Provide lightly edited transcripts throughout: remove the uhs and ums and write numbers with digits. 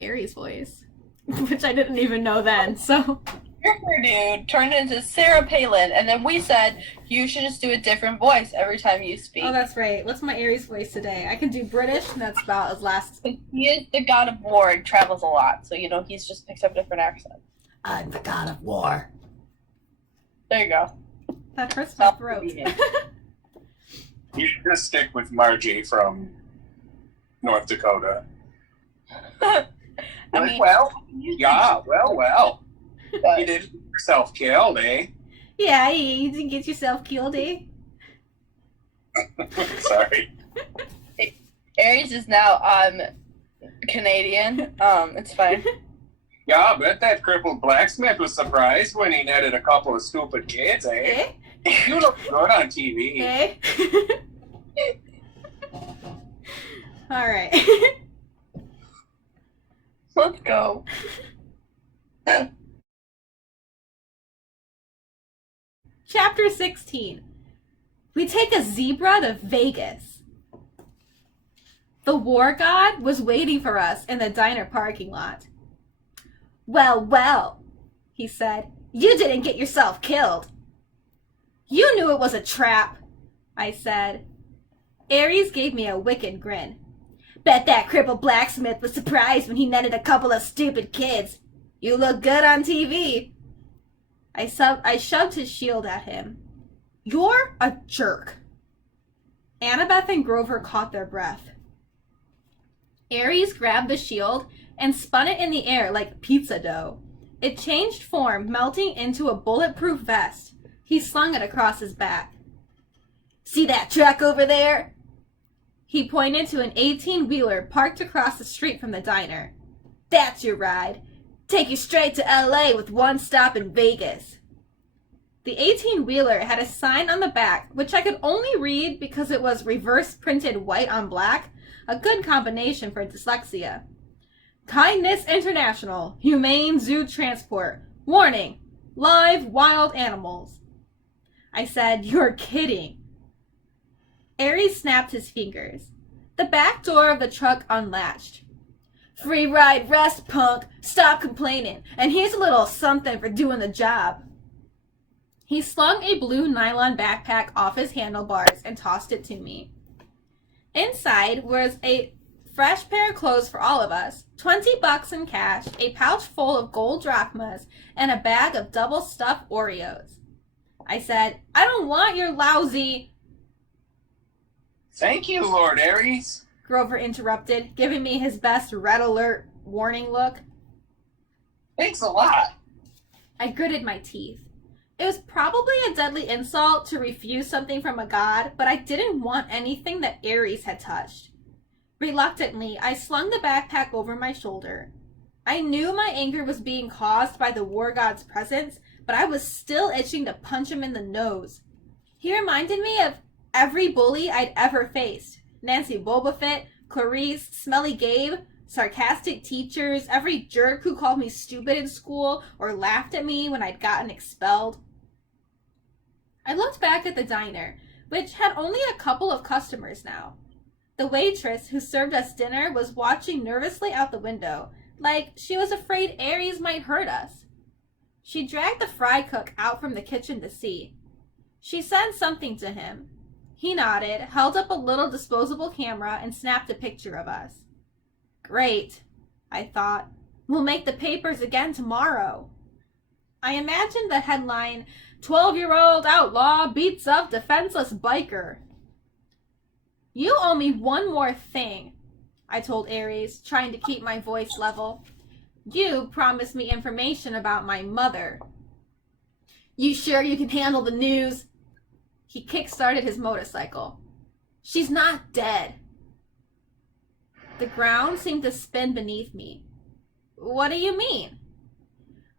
Aries voice, which I didn't even know then. So Ripper dude turned into Sarah Palin, and then we said you should just do a different voice every time you oh, speak. that's right. What's my Aries voice today? I can do British, and that's about as last. He is the god of war and travels a lot, so he's just picks up different accents. I'm the god of war. There you go. That hurts my throat. You should just stick with Margie from North Dakota. I mean, Well. but You did yourself killed, eh? Yeah, you didn't get yourself killed, eh? Sorry. Aries is now Canadian. It's fine. Yeah, I bet that crippled blacksmith was surprised when he netted a couple of stupid kids, eh? Eh? You look good on TV. Eh? All right. Let's go. Chapter 16. We take a zebra to Vegas. The war god was waiting for us in the diner parking lot. Well, he said, you didn't get yourself killed. You knew it was a trap, I said. Aries gave me a wicked grin. Bet that crippled blacksmith was surprised when he netted a couple of stupid kids. You look good on TV. I shoved his shield at him. You're a jerk. Annabeth and Grover caught their breath. Aries grabbed the shield and spun it in the air like pizza dough. It changed form, melting into a bulletproof vest. He slung it across his back. See that truck over there? He pointed to an 18-wheeler parked across the street from the diner. That's your ride. Take you straight to LA with one stop in Vegas. The 18-wheeler had a sign on the back, which I could only read because it was reverse printed white on black, a good combination for dyslexia. Kindness International, Humane Zoo Transport. Warning, live wild animals. I said, you're kidding. Aries snapped his fingers. The back door of the truck unlatched. Free ride rest, punk. Stop complaining. And here's a little something for doing the job. He slung a blue nylon backpack off his handlebars and tossed it to me. Inside was a fresh pair of clothes for all of us, $20 in cash, a pouch full of gold drachmas, and a bag of double-stuffed Oreos. I said, I don't want your lousy... Thank you, Lord Aries. Grover interrupted, giving me his best red alert warning look. Thanks a lot. I gritted my teeth. It was probably a deadly insult to refuse something from a god, but I didn't want anything that Aries had touched. Reluctantly, I slung the backpack over my shoulder. I knew my anger was being caused by the war god's presence, but I was still itching to punch him in the nose. He reminded me of every bully I'd ever faced. Nancy Bobofit, Clarice, Smelly Gabe, sarcastic teachers, every jerk who called me stupid in school or laughed at me when I'd gotten expelled. I looked back at the diner, which had only a couple of customers now. The waitress who served us dinner was watching nervously out the window, like she was afraid Aries might hurt us. She dragged the fry cook out from the kitchen to see. She said something to him. He nodded, held up a little disposable camera, and snapped a picture of us. Great, I thought. We'll make the papers again tomorrow. I imagined the headline, 12-year-old outlaw beats up defenseless biker. You owe me one more thing, I told Aries, trying to keep my voice level. You promised me information about my mother. You sure you can handle the news? He kick-started his motorcycle. She's not dead. The ground seemed to spin beneath me. What do you mean?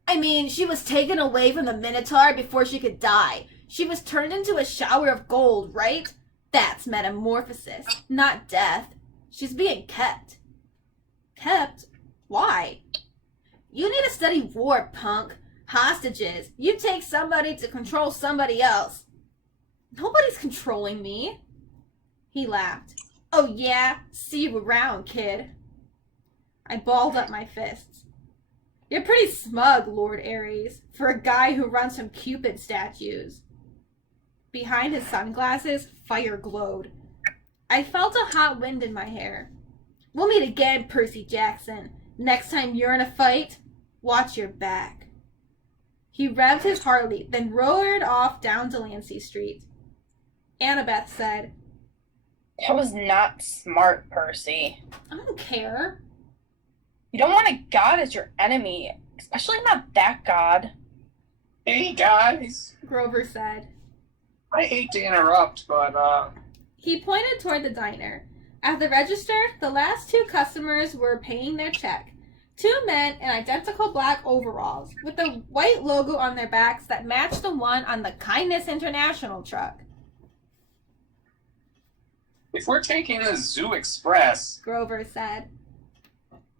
I mean, she was taken away from the Minotaur before she could die. She was turned into a shower of gold, right? That's metamorphosis, not death. She's being kept. Kept? Why? You need to study war, punk. Hostages. You take somebody to control somebody else. Nobody's controlling me. He laughed. Oh yeah? See you around, kid. I balled up my fists. You're pretty smug, Lord Ares, for a guy who runs from Cupid statues. Behind his sunglasses, fire glowed. I felt a hot wind in my hair. We'll meet again, Percy Jackson. Next time you're in a fight, watch your back. He revved his Harley, then roared off down Delancey Street. Annabeth said, That was not smart, Percy. I don't care. You don't want a god as your enemy, especially not that god. Hey, guys. Grover said. I hate to interrupt, but, He pointed toward the diner. At the register, the last two customers were paying their check. Two men in identical black overalls, with a white logo on their backs that matched the one on the Kindness International truck. if we're taking the Zoo Express, Grover said.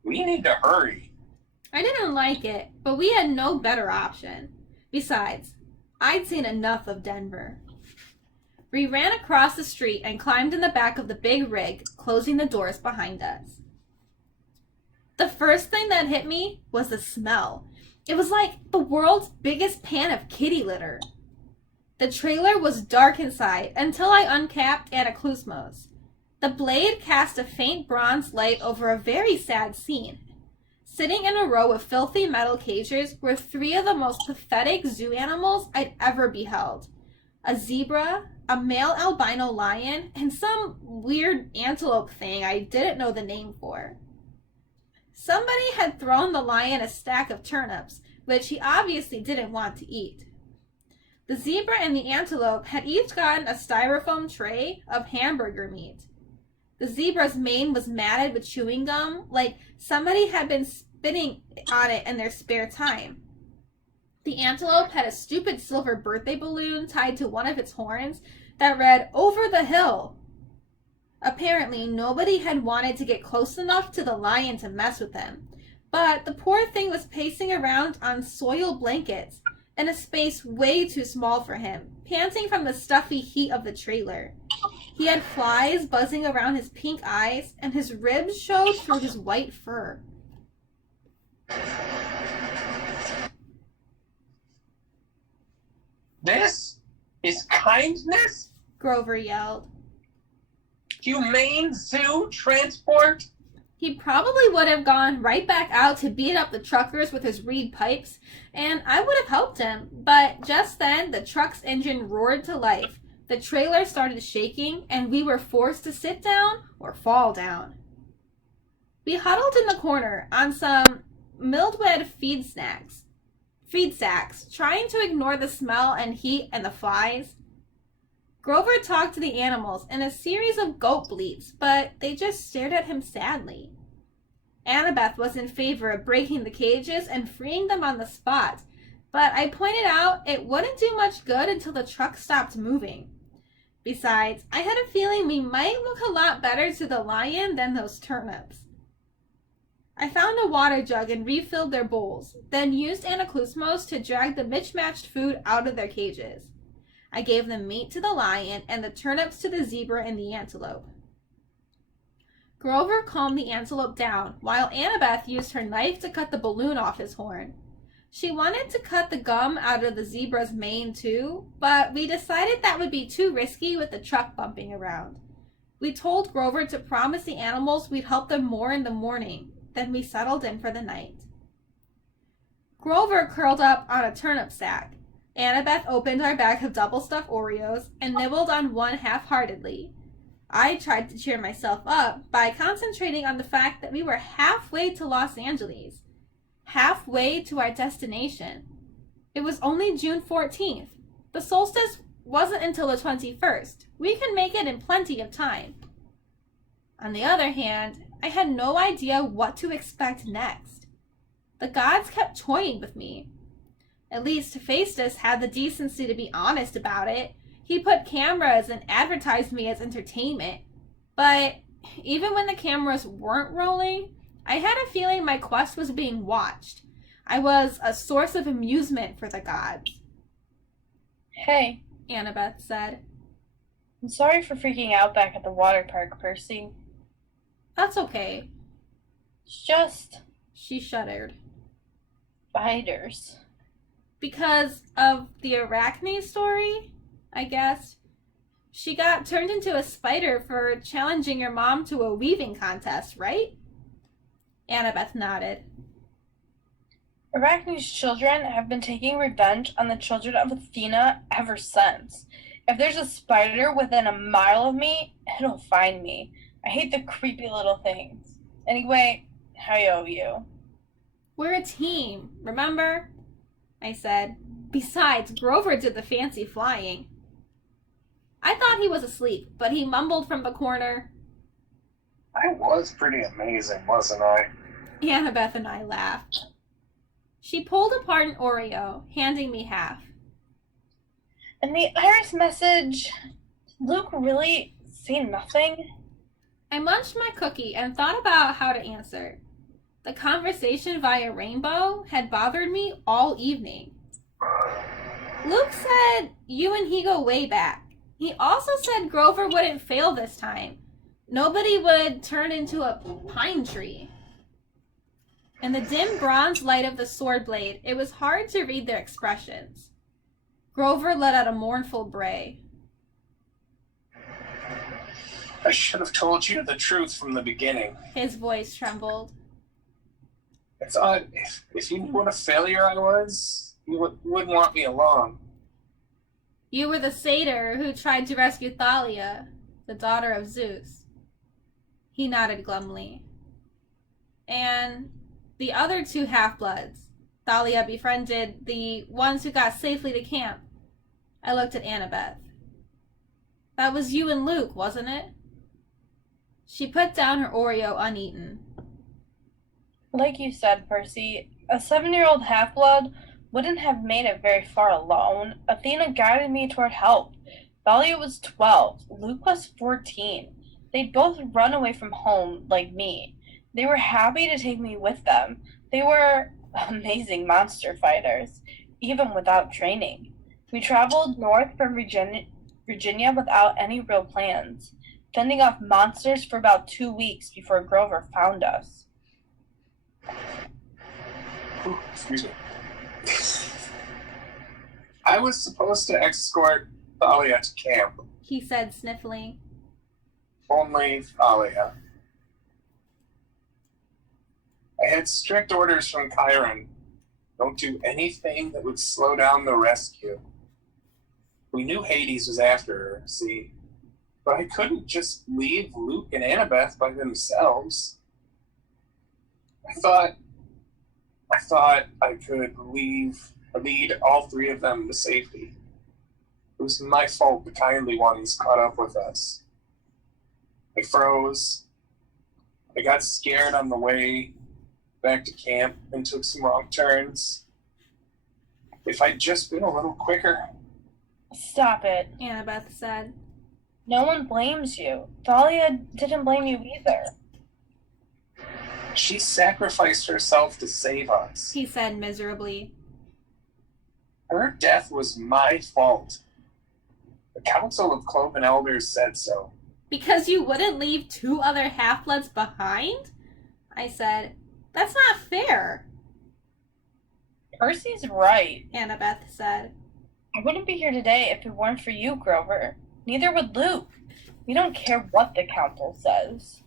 we need to hurry. I didn't like it, but we had no better option. Besides, I'd seen enough of Denver. We ran across the street and climbed in the back of the big rig, closing the doors behind us. The first thing that hit me was the smell. It was like the world's biggest pan of kitty litter. The trailer was dark inside until I uncapped Anaclusmos. The blade cast a faint bronze light over a very sad scene. Sitting in a row of filthy metal cages were three of the most pathetic zoo animals I'd ever beheld. A zebra, a male albino lion, and some weird antelope thing I didn't know the name for. Somebody had thrown the lion a stack of turnips, which he obviously didn't want to eat. The zebra and the antelope had each gotten a styrofoam tray of hamburger meat. The zebra's mane was matted with chewing gum, like somebody had been spitting on it in their spare time. The antelope had a stupid silver birthday balloon tied to one of its horns that read, "Over the hill." Apparently, nobody had wanted to get close enough to the lion to mess with him, but the poor thing was pacing around on soiled blankets in a space way too small for him, panting from the stuffy heat of the trailer. He had flies buzzing around his pink eyes, and his ribs showed through his white fur. This is kindness? Grover yelled. Humane zoo transport? He probably would have gone right back out to beat up the truckers with his reed pipes, and I would have helped him, but just then the truck's engine roared to life. The trailer started shaking, and we were forced to sit down or fall down. We huddled in the corner on some mildewed feed sacks, trying to ignore the smell and heat and the flies. Grover talked to the animals in a series of goat bleats, but they just stared at him sadly. Annabeth was in favor of breaking the cages and freeing them on the spot, but I pointed out it wouldn't do much good until the truck stopped moving. Besides, I had a feeling we might look a lot better to the lion than those turnips. I found a water jug and refilled their bowls, then used Anaclusmos to drag the mismatched food out of their cages. I gave the meat to the lion and the turnips to the zebra and the antelope. Grover calmed the antelope down, while Annabeth used her knife to cut the balloon off his horn. She wanted to cut the gum out of the zebra's mane too, but we decided that would be too risky with the truck bumping around. We told Grover to promise the animals we'd help them more in the morning, then we settled in for the night. Grover curled up on a turnip sack. Annabeth opened our bag of double-stuffed Oreos and nibbled on one half-heartedly. I tried to cheer myself up by concentrating on the fact that we were halfway to Los Angeles, halfway to our destination. It was only June 14th. The solstice wasn't until the 21st. We can make it in plenty of time. On the other hand, I had no idea what to expect next. The gods kept toying with me. At least Hephaestus had the decency to be honest about it. He put cameras and advertised me as entertainment. But even when the cameras weren't rolling, I had a feeling my quest was being watched. I was a source of amusement for the gods. Hey, Annabeth said. I'm sorry for freaking out back at the water park, Percy. That's okay. It's just She shuddered. spiders. Because of the Arachne story, I guess. She got turned into a spider for challenging your mom to a weaving contest, right? Annabeth nodded. Arachne's children have been taking revenge on the children of Athena ever since. If there's a spider within a mile of me, it'll find me. I hate the creepy little things. Anyway, I owe you. We're a team, remember? I said. Besides, Grover did the fancy flying. I thought he was asleep, but he mumbled from the corner. I was pretty amazing, wasn't I? Annabeth and I laughed. She pulled apart an Oreo, handing me half. And the Iris message, did Luke really say nothing? I munched my cookie and thought about how to answer. The conversation via Rainbow had bothered me all evening. Luke said you and he go way back. He also said Grover wouldn't fail this time. Nobody would turn into a pine tree. In the dim bronze light of the sword blade, it was hard to read their expressions. Grover let out a mournful bray. I should have told you the truth from the beginning. His voice trembled. I thought if you knew what a failure I was, you wouldn't want me along. You were the satyr who tried to rescue Thalia, the daughter of Zeus. He nodded glumly. And the other two half-bloods, Thalia befriended the ones who got safely to camp. I looked at Annabeth. That was you and Luke, wasn't it? She put down her Oreo uneaten. Like you said, Percy, a 7-year-old half-blood wouldn't have made it very far alone. Athena guided me toward help. Thalia was 12. Luke was 14. They'd both run away from home, like me. They were happy to take me with them. They were amazing monster fighters, even without training. We traveled north from Virginia without any real plans, fending off monsters for about 2 weeks before Grover found us. Ooh, excuse me. I was supposed to escort Thalia to camp. He said, sniffling. Only Thalia. I had strict orders from Chiron. Don't do anything that would slow down the rescue. We knew Hades was after her, see, but I couldn't just leave Luke and Annabeth by themselves. I thought I could lead all three of them to safety. It was my fault the kindly ones caught up with us. I froze. I got scared on the way back to camp and took some wrong turns. If I'd just been a little quicker. Stop it. Annabeth said. No one blames you. Thalia didn't blame you either. She sacrificed herself to save us. He said miserably. Her death was my fault. The Council of Cloven Elders said so. Because you wouldn't leave two other half-bloods behind? I said. That's not fair. Percy's right. Annabeth said. I wouldn't be here today if it weren't for you, Grover. Neither would Luke. We don't care what the council says.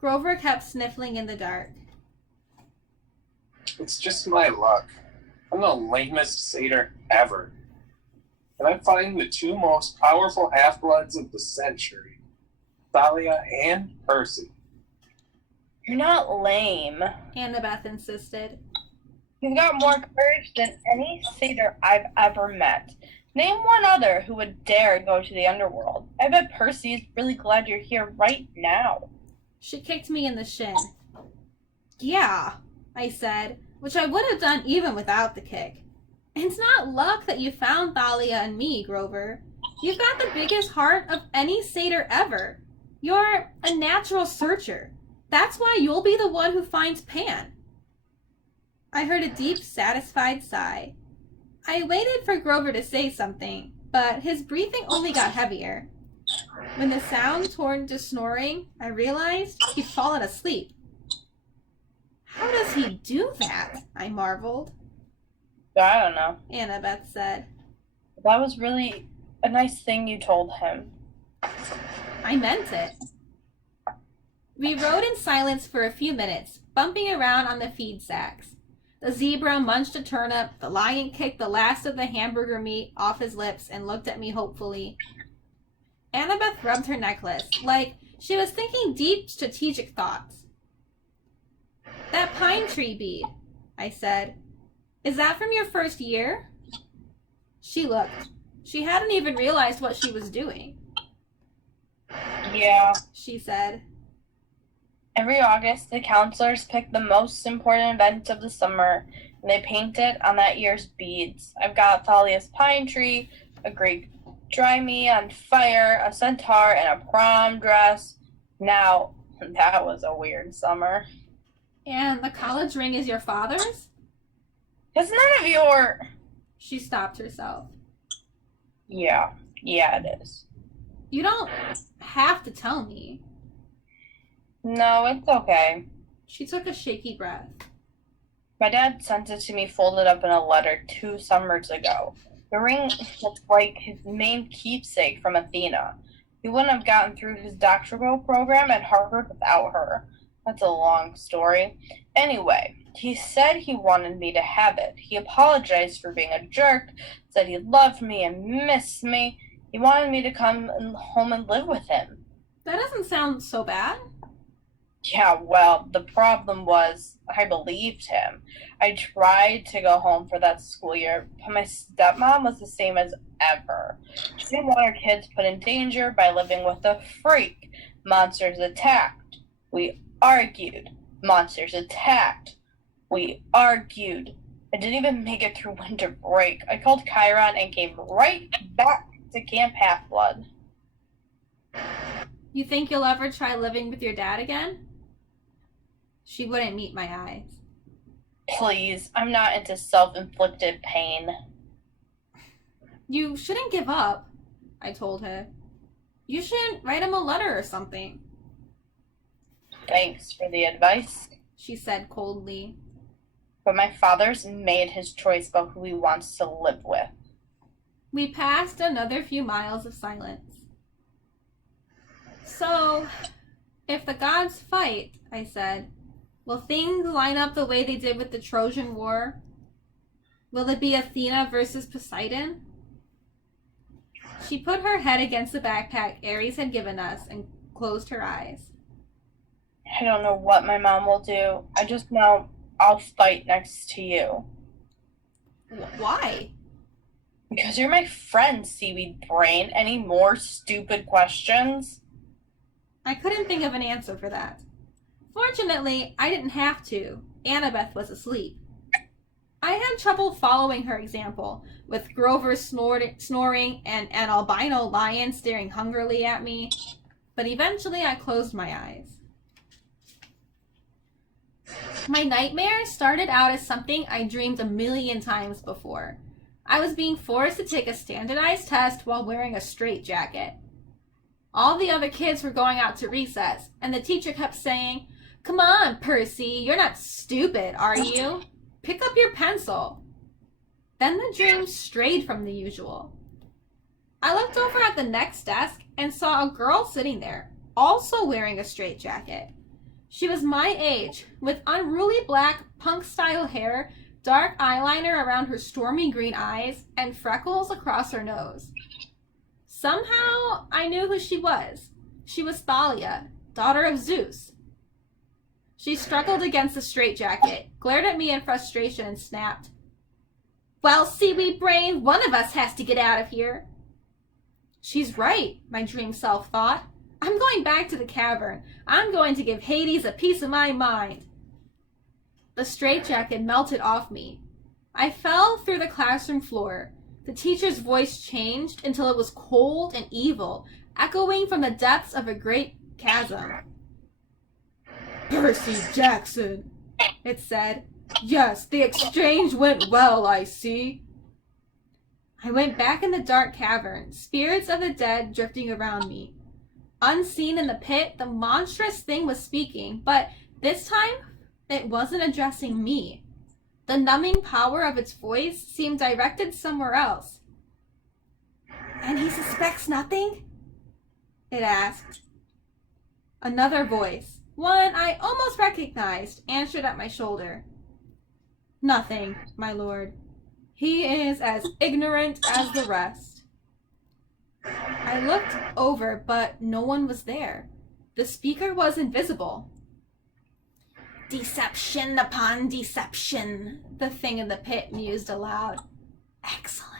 Grover kept sniffling in the dark. It's just my luck. I'm the lamest satyr ever. And I'm fighting the two most powerful half-bloods of the century, Thalia and Percy. You're not lame. Annabeth insisted. You've got more courage than any satyr I've ever met. Name one other who would dare go to the underworld. I bet Percy is really glad you're here right now. She kicked me in the shin. Yeah, I said, which I would have done even without the kick. It's not luck that you found Thalia and me, Grover. You've got the biggest heart of any satyr ever. You're a natural searcher. That's why you'll be the one who finds Pan. I heard a deep, satisfied sigh. I waited for Grover to say something, but his breathing only got heavier. When the sound turned to snoring, I realized he'd fallen asleep. How does he do that? I marveled. I don't know. Annabeth said. That was really a nice thing you told him. I meant it. We rode in silence for a few minutes, bumping around on the feed sacks. The zebra munched a turnip, the lion kicked the last of the hamburger meat off his lips and looked at me hopefully. Annabeth rubbed her necklace, like she was thinking deep, strategic thoughts. That pine tree bead, I said. Is that from your first year? She looked. She hadn't even realized what she was doing. Yeah. She said. Every August, the counselors pick the most important events of the summer, and they paint it on that year's beads. I've got Thalia's pine tree, a Greek dry me on fire, a centaur, and a prom dress. Now, that was a weird summer. And the college ring is your father's? It's none of your... She stopped herself. Yeah, it is. You don't have to tell me. No, it's okay. She took a shaky breath. My dad sent it to me folded up in a letter 2 summers ago. The ring looks like his main keepsake from Athena. He wouldn't have gotten through his doctoral program at Harvard without her. That's a long story. Anyway, he said he wanted me to have it. He apologized for being a jerk, said he loved me and missed me. He wanted me to come home and live with him. That doesn't sound so bad. Yeah, well, the problem was I believed him. I tried to go home for that school year, but my stepmom was the same as ever. She didn't want her kids put in danger by living with a freak. Monsters attacked. We argued. Monsters attacked. We argued. I didn't even make it through winter break. I called Chiron and came right back to Camp Half-Blood. You think you'll ever try living with your dad again? She wouldn't meet my eyes. Please, I'm not into self-inflicted pain. You shouldn't give up, I told her. You should write him a letter or something. Thanks for the advice, she said coldly. But my father's made his choice about who he wants to live with. We passed another few miles of silence. So, if the gods fight, I said, will things line up the way they did with the Trojan War? Will it be Athena versus Poseidon? She put her head against the backpack Ares had given us and closed her eyes. I don't know what my mom will do. I just know I'll fight next to you. Why? Because you're my friend, seaweed brain. Any more stupid questions? I couldn't think of an answer for that. Fortunately, I didn't have to. Annabeth was asleep. I had trouble following her example, with Grover snoring and an albino lion staring hungrily at me, but eventually I closed my eyes. My nightmare started out as something I dreamed a million times before. I was being forced to take a standardized test while wearing a straitjacket. All the other kids were going out to recess, and the teacher kept saying, "Come on, Percy, you're not stupid, are you? Pick up your pencil." Then the dream strayed from the usual. I looked over at the next desk and saw a girl sitting there, also wearing a straitjacket. She was my age, with unruly black punk-style hair, dark eyeliner around her stormy green eyes, and freckles across her nose. Somehow, I knew who she was. She was Thalia, daughter of Zeus. She struggled against the straitjacket, glared at me in frustration, and snapped, "Well, seaweed brain, one of us has to get out of here." She's right, my dream self thought. I'm going back to the cavern. I'm going to give Hades a piece of my mind. The straitjacket melted off me. I fell through the classroom floor. The teacher's voice changed until it was cold and evil, echoing from the depths of a great chasm. "Percy Jackson," it said. "Yes, the exchange went well, I see." I went back in the dark cavern, spirits of the dead drifting around me. Unseen in the pit, the monstrous thing was speaking, but this time, It wasn't addressing me. The numbing power of its voice seemed directed somewhere else. And he suspects nothing? It asked. Another voice, one I almost recognized, answered at my shoulder. Nothing, my lord. He is as ignorant as the rest. I looked over, but no one was there. The speaker was invisible. Deception upon deception, the thing in the pit mused aloud. Excellent.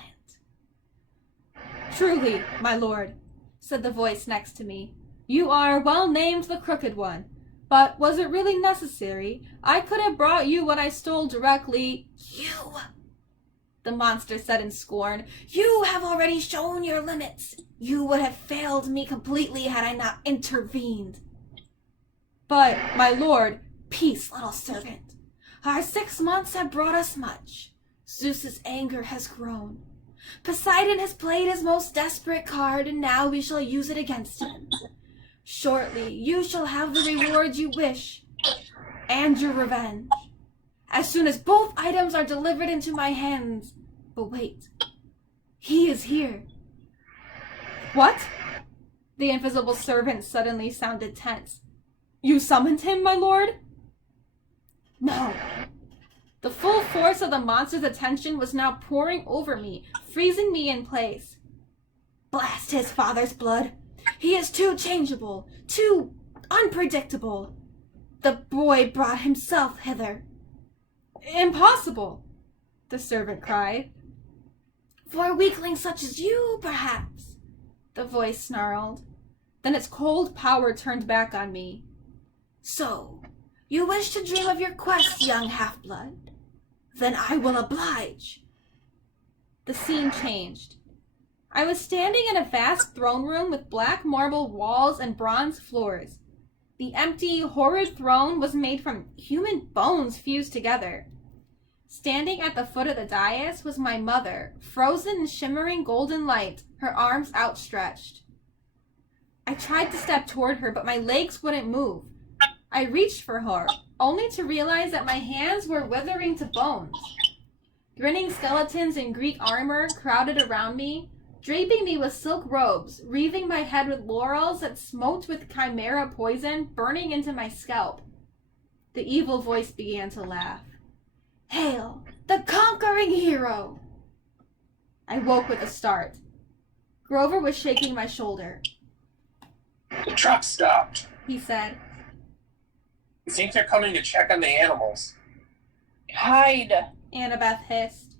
Truly, my lord, said the voice next to me. You are well named the Crooked One. But was it really necessary? I could have brought you what I stole directly. You, the monster said in scorn. You have already shown your limits. You would have failed me completely had I not intervened. But, my lord, peace, little servant. Our 6 months have brought us much. Zeus's anger has grown. Poseidon has played his most desperate card, and now we shall use it against him. Shortly, you shall have the reward you wish, and your revenge, as soon as both items are delivered into my hands. But wait, he is here. What? The invisible servant suddenly sounded tense. You summoned him, my lord? No. The full force of the monster's attention was now pouring over me, freezing me in place. Blast his father's blood. He is too changeable, too unpredictable. The boy brought himself hither. Impossible, the servant cried. For a weakling such as you, perhaps, the voice snarled. Then its cold power turned back on me. So, you wish to dream of your quest, young half-blood? Then I will oblige. The scene changed. I was standing in a vast throne room with black marble walls and bronze floors. The empty, horrid throne was made from human bones fused together. Standing at the foot of the dais was my mother, frozen in shimmering golden light, her arms outstretched. I tried to step toward her, but my legs wouldn't move. I reached for her, only to realize that my hands were withering to bones. Grinning skeletons in Greek armor crowded around me, draping me with silk robes, wreathing my head with laurels that smoked with chimera poison burning into my scalp. The evil voice began to laugh. Hail, the conquering hero! I woke with a start. Grover was shaking my shoulder. The truck stopped, He said. I think they're coming to check on the animals. Hide. Annabeth hissed.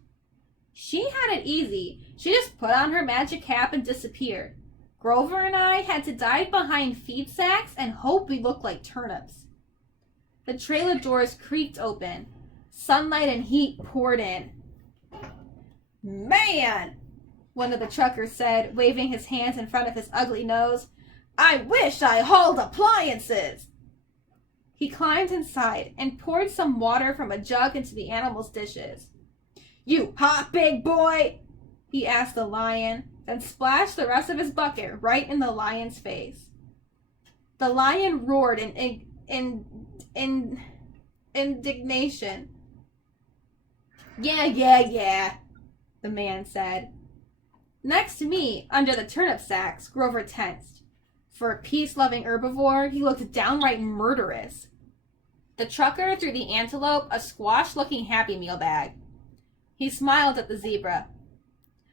She had it easy. She just put on her magic cap and disappeared. Grover and I had to dive behind feed sacks and hope we looked like turnips. The trailer doors creaked open. Sunlight and heat poured in. Man, one of the truckers said, waving his hands in front of his ugly nose. I wish I hauled appliances. He climbed inside and poured some water from a jug into the animals' dishes. You hot big boy? He asked the lion, then splashed the rest of his bucket right in the lion's face. The lion roared in indignation. Yeah, the man said. Next to me, under the turnip sacks, Grover tensed. For a peace-loving herbivore, he looked downright murderous. The trucker threw the antelope a squash-looking Happy Meal bag. He smiled at the zebra.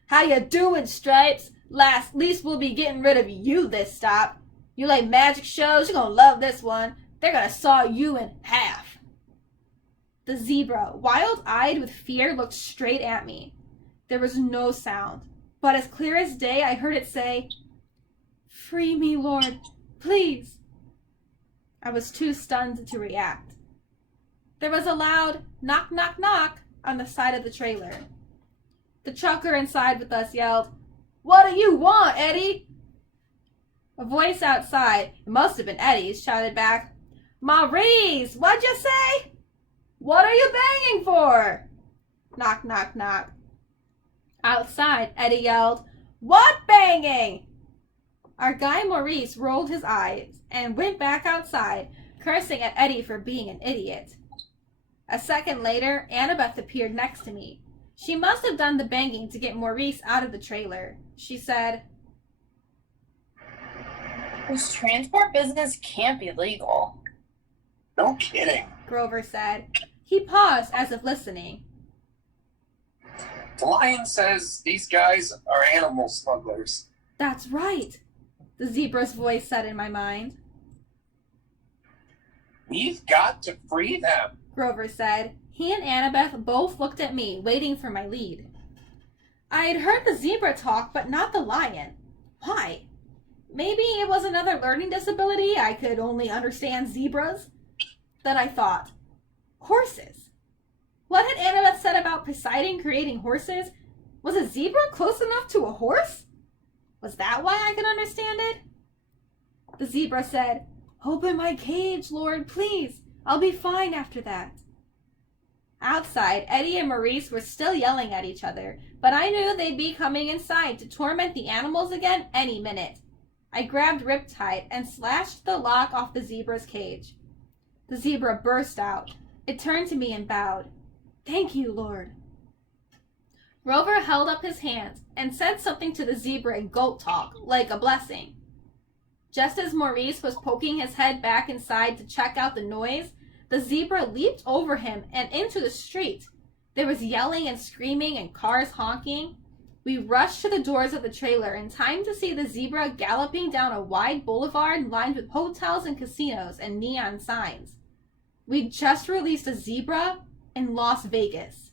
How you doing, Stripes? Least we'll be getting rid of you this stop. You like magic shows? You're gonna love this one. They're gonna saw you in half. The zebra, wild-eyed with fear, looked straight at me. There was no sound, but as clear as day I heard it say, Free me, Lord, please. I was too stunned to react. There was a loud knock, knock, knock on the side of the trailer. The trucker inside with us yelled, What do you want, Eddie? A voice outside, it must have been Eddie's, shouted back, Maurice, what'd you say? What are you banging for? Knock, knock, knock. Outside, Eddie yelled, What banging? Our guy Maurice rolled his eyes and went back outside, cursing at Eddie for being an idiot. A second later, Annabeth appeared next to me. She must have done the banging to get Maurice out of the trailer. She said, This transport business can't be legal. No kidding. Grover said. He paused as if listening. The lion says these guys are animal smugglers. That's right, the zebra's voice said in my mind. We've got to free them, Grover said. He and Annabeth both looked at me, waiting for my lead. I had heard the zebra talk, but not the lion. Why? Maybe it was another learning disability. I could only understand zebras. Then I thought, horses. What had Annabeth said about Poseidon creating horses? Was a zebra close enough to a horse? Was that why I could understand it? The zebra said, Open my cage, Lord, please. I'll be fine after that. Outside, Eddie and Maurice were still yelling at each other, but I knew they'd be coming inside to torment the animals again any minute. I grabbed Riptide and slashed the lock off the zebra's cage. The zebra burst out. It turned to me and bowed. Thank you, Lord. Rover held up his hands and said something to the zebra in goat talk, like a blessing. Just as Maurice was poking his head back inside to check out the noise, the zebra leaped over him and into the street. There was yelling and screaming and cars honking. We rushed to the doors of the trailer in time to see the zebra galloping down a wide boulevard lined with hotels and casinos and neon signs. We'd just released a zebra in Las Vegas.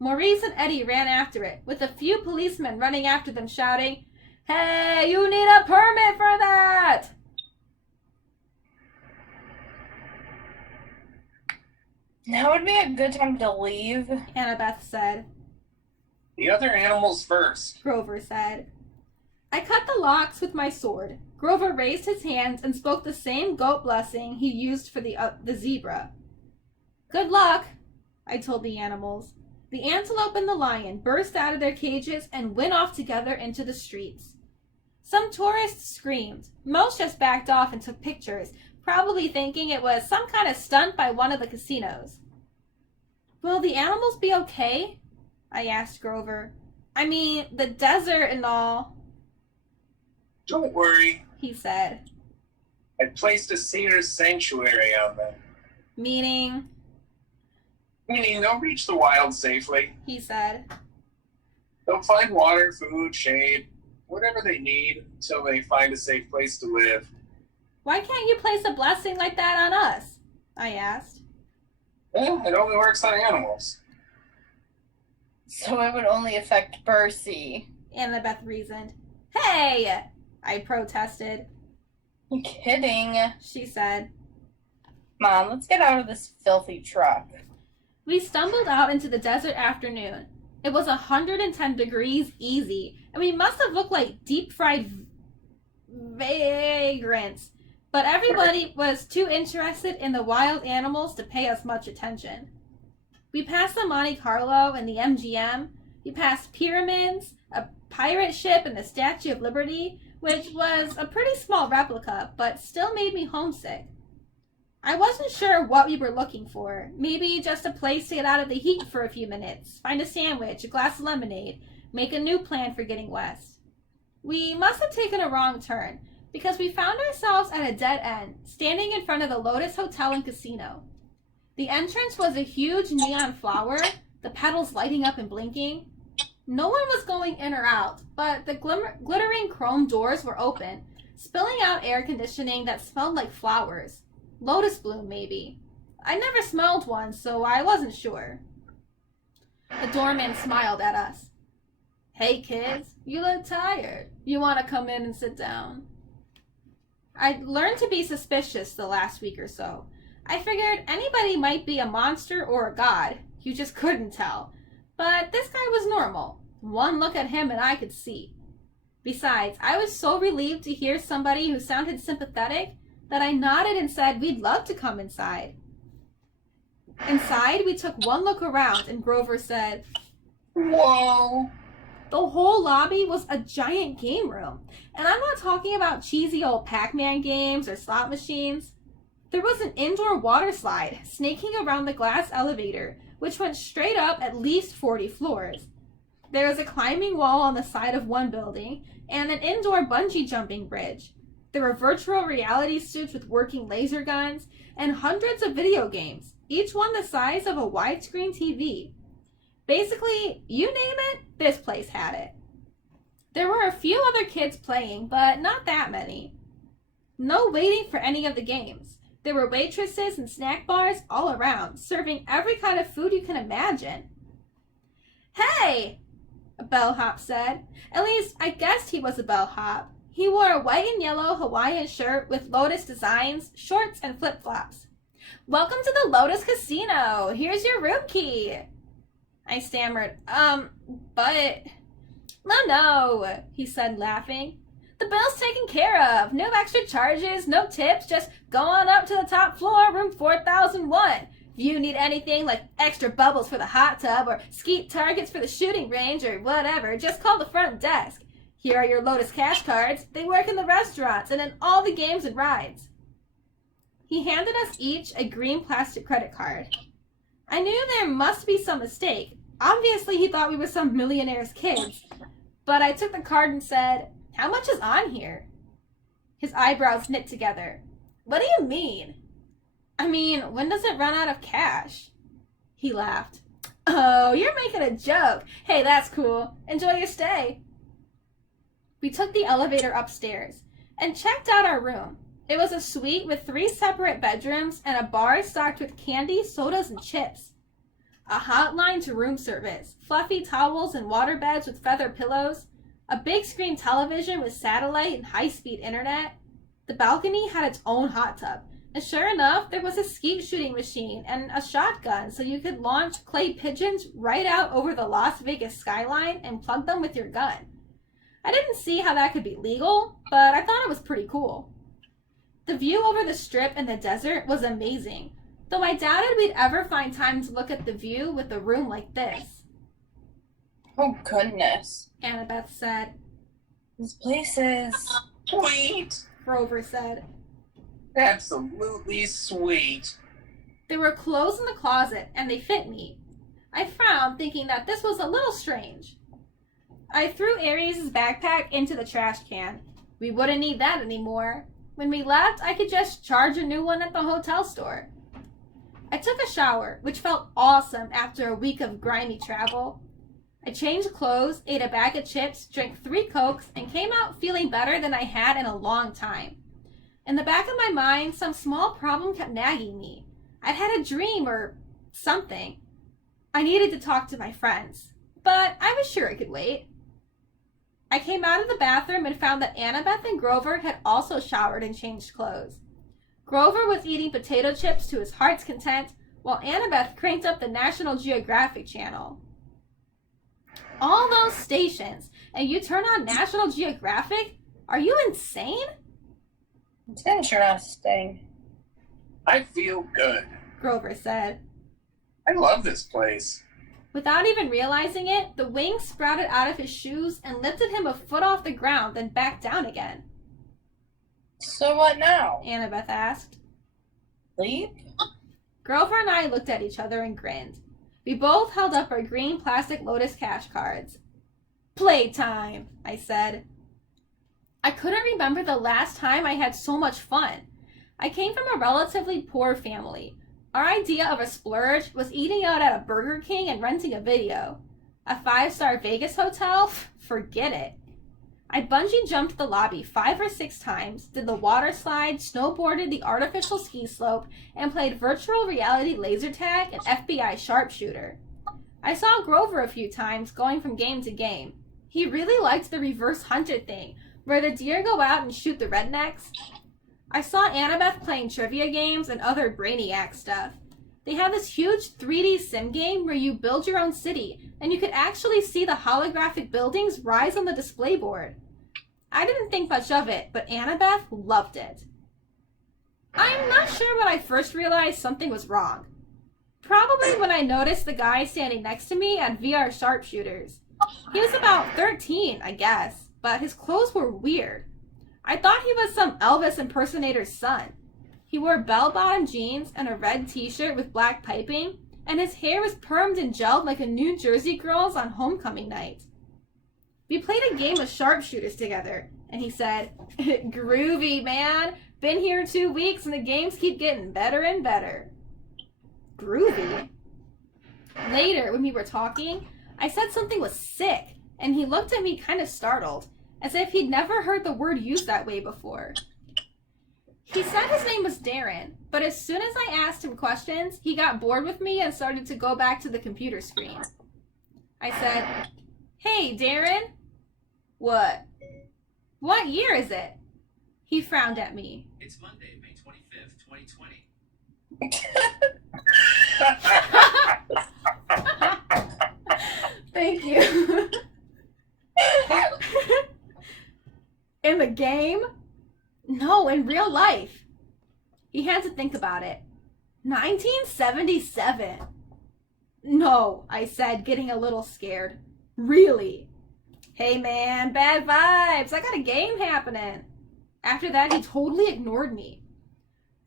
Maurice and Eddie ran after it, with a few policemen running after them shouting, Hey, you need a permit for that! Now would be a good time to leave. Annabeth said. The other animals first. Grover said. I cut the locks with my sword. Grover raised his hands and spoke the same goat blessing he used for the zebra. Good luck, I told the animals. The antelope and the lion burst out of their cages and went off together into the streets. Some tourists screamed. Most just backed off and took pictures, probably thinking it was some kind of stunt by one of the casinos. Will the animals be okay? I asked Grover. I mean, the desert and all. Don't worry, He said. I placed a cedar sanctuary on them. Meaning, They'll reach the wild safely. he said. They'll find water, food, shade, whatever they need until they find a safe place to live. Why can't you place a blessing like that on us? I asked. Well, it only works on animals. So it would only affect Percy. Annabeth reasoned. Hey! I protested. You kidding? She said. Mom, let's get out of this filthy truck. We stumbled out into the desert afternoon. It was 110 degrees easy, and we must have looked like deep-fried vagrants. But everybody was too interested in the wild animals to pay us much attention. We passed the Monte Carlo and the MGM. We passed pyramids, a pirate ship, and the Statue of Liberty, which was a pretty small replica, but still made me homesick. I wasn't sure what we were looking for. Maybe just a place to get out of the heat for a few minutes, find a sandwich, a glass of lemonade, make a new plan for getting west. We must have taken a wrong turn, because we found ourselves at a dead end, standing in front of the Lotus Hotel and Casino. The entrance was a huge neon flower, the petals lighting up and blinking. No one was going in or out, but the glittering chrome doors were open, spilling out air conditioning that smelled like flowers. Lotus bloom, maybe. I never smelled one, so I wasn't sure. The doorman smiled at us. Hey kids, you look tired. You want to come in and sit down? I'd learned to be suspicious the last week or so. I figured anybody might be a monster or a god. You just couldn't tell. But this guy was normal. One look at him and I could see. Besides, I was so relieved to hear somebody who sounded sympathetic that I nodded and said we'd love to come inside. Inside, we took one look around and Grover said, Whoa! The whole lobby was a giant game room. And I'm not talking about cheesy old Pac-Man games or slot machines. There was an indoor water slide snaking around the glass elevator, which went straight up at least 40 floors. There was a climbing wall on the side of one building and an indoor bungee jumping bridge. There were virtual reality suits with working laser guns and hundreds of video games, each one the size of a widescreen TV. Basically, you name it, this place had it. There were a few other kids playing, but not that many. No waiting for any of the games. There were waitresses and snack bars all around, serving every kind of food you can imagine. "Hey!" a bellhop said. At least, I guessed he was a bellhop. He wore a white and yellow Hawaiian shirt with lotus designs, shorts, and flip-flops. "Welcome to the Lotus Casino. Here's your room key." I stammered, but... No, he said, laughing. "The bill's taken care of. No extra charges, no tips, just go on up to the top floor, room 4001. If you need anything like extra bubbles for the hot tub or skeet targets for the shooting range or whatever, just call the front desk. Here are your Lotus cash cards. They work in the restaurants and in all the games and rides." He handed us each a green plastic credit card. I knew there must be some mistake. Obviously, he thought we were some millionaire's kids. But I took the card and said, "How much is on here?" His eyebrows knit together. "What do you mean?" "I mean, when does it run out of cash?" He laughed. "Oh, you're making a joke. Hey, that's cool. Enjoy your stay." We took the elevator upstairs and checked out our room. It was a suite with 3 separate bedrooms and a bar stocked with candy, sodas, and chips. A hotline to room service, fluffy towels and water beds with feather pillows, a big screen television with satellite and high-speed internet. The balcony had its own hot tub, and sure enough, there was a skeet shooting machine and a shotgun so you could launch clay pigeons right out over the Las Vegas skyline and plug them with your gun. I didn't see how that could be legal, but I thought it was pretty cool. The view over the strip and the desert was amazing, though I doubted we'd ever find time to look at the view with a room like this. Oh, goodness. Annabeth said. This place is... Sweet! Grover said. Absolutely sweet. There were clothes in the closet, and they fit me. I frowned, thinking that this was a little strange. I threw Aries' backpack into the trash can. We wouldn't need that anymore. When we left, I could just charge a new one at the hotel store. I took a shower, which felt awesome after a week of grimy travel. I changed clothes, ate a bag of chips, drank 3 Cokes, and came out feeling better than I had in a long time. In the back of my mind, some small problem kept nagging me. I'd had a dream or something. I needed to talk to my friends, but I was sure it could wait. I came out of the bathroom and found that Annabeth and Grover had also showered and changed clothes. Grover was eating potato chips to his heart's content, while Annabeth cranked up the National Geographic channel. All those stations, and you turn on National Geographic? Are you insane? It's interesting. I feel good. Grover said. I love this place. Without even realizing it, the wings sprouted out of his shoes and lifted him a foot off the ground, then back down again. So what now? Annabeth asked. Leave? Grover and I looked at each other and grinned. We both held up our green plastic Lotus cash cards. "Playtime," I said. I couldn't remember the last time I had so much fun. I came from a relatively poor family. Our idea of a splurge was eating out at a Burger King and renting a video. A 5-star Vegas hotel? Forget it. I bungee jumped the lobby 5 or 6 times, did the water slide, snowboarded the artificial ski slope, and played virtual reality laser tag and FBI sharpshooter. I saw Grover a few times going from game to game. He really liked the reverse hunter thing, where the deer go out and shoot the rednecks. I saw Annabeth playing trivia games and other brainiac stuff. They had this huge 3D sim game where you build your own city, and you could actually see the holographic buildings rise on the display board. I didn't think much of it, but Annabeth loved it. I'm not sure when I first realized something was wrong. Probably when I noticed the guy standing next to me at VR sharpshooters. He was about 13, I guess, but his clothes were weird. I thought he was some Elvis impersonator's son. He wore bell-bottom jeans and a red t-shirt with black piping, and his hair was permed and gelled like a New Jersey girl's on homecoming night. We played a game of sharpshooters together, and he said, "Groovy, man. Been here 2 weeks and the games keep getting better and better." Groovy? Later, when we were talking, I said something was sick, and he looked at me kind of startled, as if he'd never heard the word used that way before. He said his name was Darren, but as soon as I asked him questions, he got bored with me and started to go back to the computer screen. I said, "Hey, Darren." "What?" "What year is it?" He frowned at me. "It's Monday, May 25th, 2020. Thank you. In the game? No, in real life. He had to think about it. 1977. No, I said, getting a little scared. Really? "Hey man, bad vibes. I got a game happening." After that, he totally ignored me.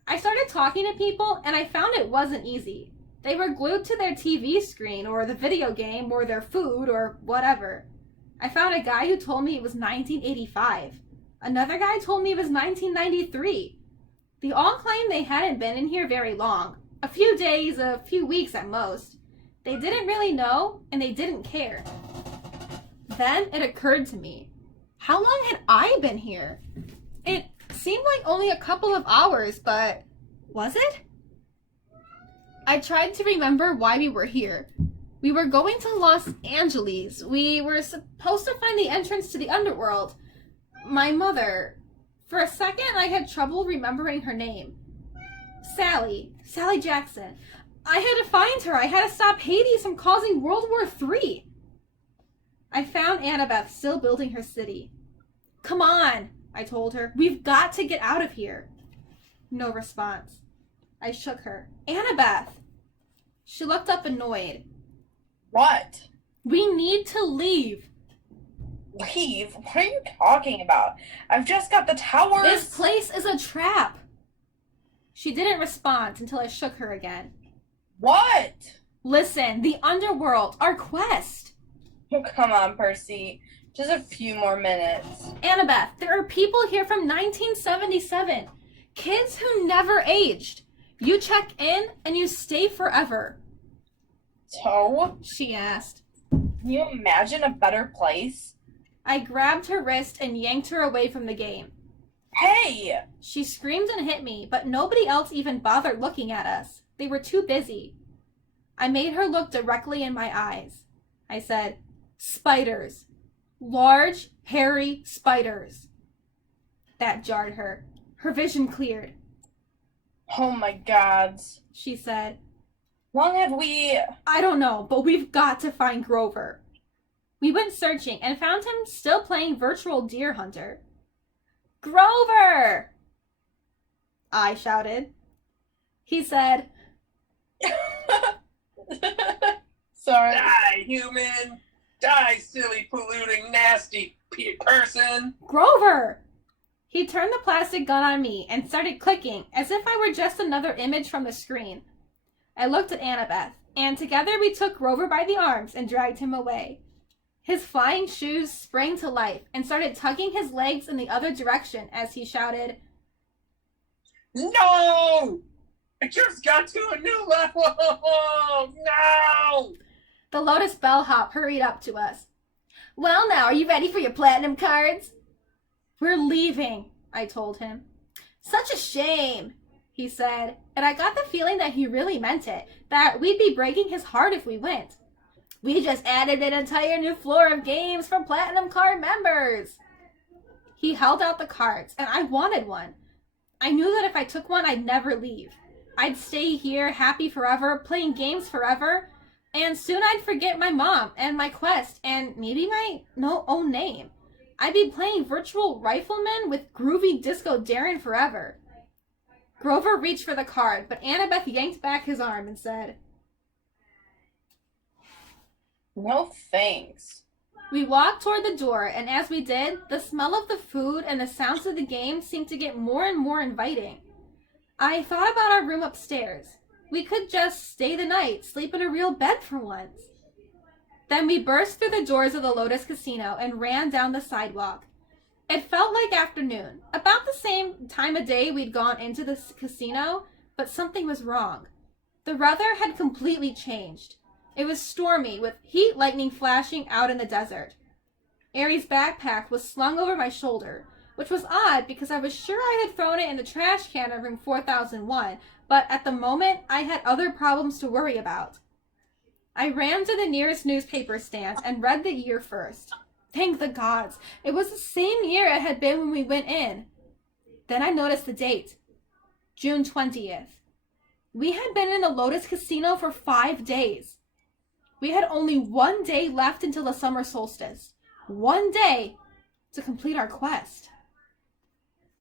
I started talking to people, and I found it wasn't easy. They were glued to their TV screen, or the video game, or their food, or whatever. I found a guy who told me it was 1985. Another guy told me it was 1993. They all claimed they hadn't been in here very long. A few days, a few weeks at most. They didn't really know, and they didn't care. Then it occurred to me. How long had I been here? It seemed like only a couple of hours, but was it? I tried to remember why we were here. We were going to Los Angeles. We were supposed to find the entrance to the underworld. My mother. For a second, I had trouble remembering her name. Sally Jackson. I had to find her. I had to stop Hades from causing World War III. I found Annabeth still building her city. "Come on," I told her. "We've got to get out of here." No response. I shook her. "Annabeth." She looked up annoyed. What? "We need to leave." Leave? What are you talking about? I've just got the towers. "This place is a trap." She didn't respond until I shook her again. What? "Listen, the underworld, our quest." Oh, come on, Percy. Just a few more minutes. "Annabeth, there are people here from 1977. Kids who never aged. You check in and you stay forever." So? She asked. Can you imagine a better place? I grabbed her wrist and yanked her away from the game. Hey! She screamed and hit me, but nobody else even bothered looking at us. They were too busy. I made her look directly in my eyes. I said, "Spiders. Large, hairy spiders." That jarred her. Her vision cleared. Oh my gods. She said, Long have we... "I don't know, but we've got to find Grover." We went searching and found him still playing virtual deer hunter. "Grover!" I shouted. He said, Sorry. Die, human! Die, silly, polluting, nasty person! "Grover!" He turned the plastic gun on me and started clicking as if I were just another image from the screen. I looked at Annabeth, and together we took Grover by the arms and dragged him away. His flying shoes sprang to life and started tugging his legs in the other direction as he shouted, No! I just got to a new level! No! The Lotus bellhop hurried up to us. "Well now, are you ready for your platinum cards?" "We're leaving," I told him. "Such a shame," he said, and I got the feeling that he really meant it, that we'd be breaking his heart if we went. "We just added an entire new floor of games for Platinum Card members." He held out the cards, and I wanted one. I knew that if I took one, I'd never leave. I'd stay here, happy forever, playing games forever, and soon I'd forget my mom and my quest and maybe my own name. I'd be playing virtual rifleman with groovy disco Darren forever. Grover reached for the card, but Annabeth yanked back his arm and said, No thanks. We walked toward the door, and as we did, the smell of the food and the sounds of the game seemed to get more and more inviting. I thought about our room upstairs. We could just stay the night, sleep in a real bed for once. Then we burst through the doors of the Lotus Casino and ran down the sidewalk. It felt like afternoon, about the same time of day we'd gone into the casino, but something was wrong. The weather had completely changed. It was stormy, with heat lightning flashing out in the desert. Aries' backpack was slung over my shoulder, which was odd because I was sure I had thrown it in the trash can of room 4001, but at the moment I had other problems to worry about. I ran to the nearest newspaper stand and read the year first. Thank the gods, it was the same year it had been when we went in. Then I noticed the date. June 20th. We had been in the Lotus Casino for 5 days. We had only 1 day left until the summer solstice. 1 day to complete our quest.